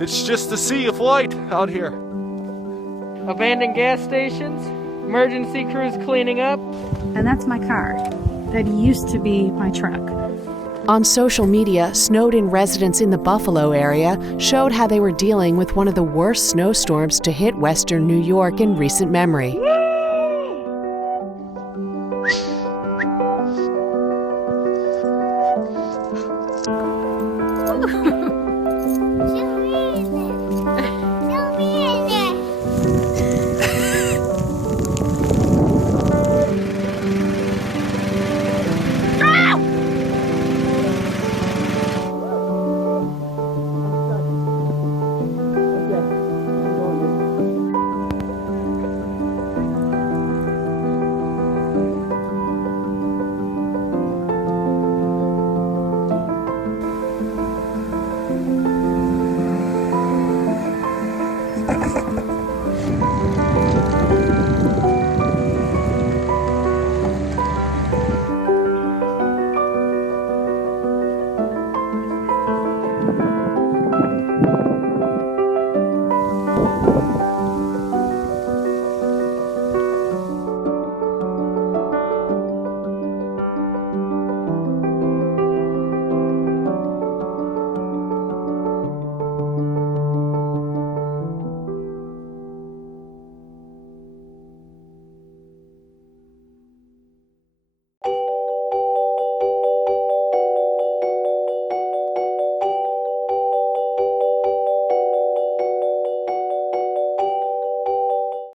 It's just a sea of white out here. Abandoned gas stations, emergency crews cleaning up. And that's my car. That used to be my truck. On social media, snowed-in residents in the Buffalo area showed how they were dealing with one of the worst snowstorms to hit western New York in recent memory.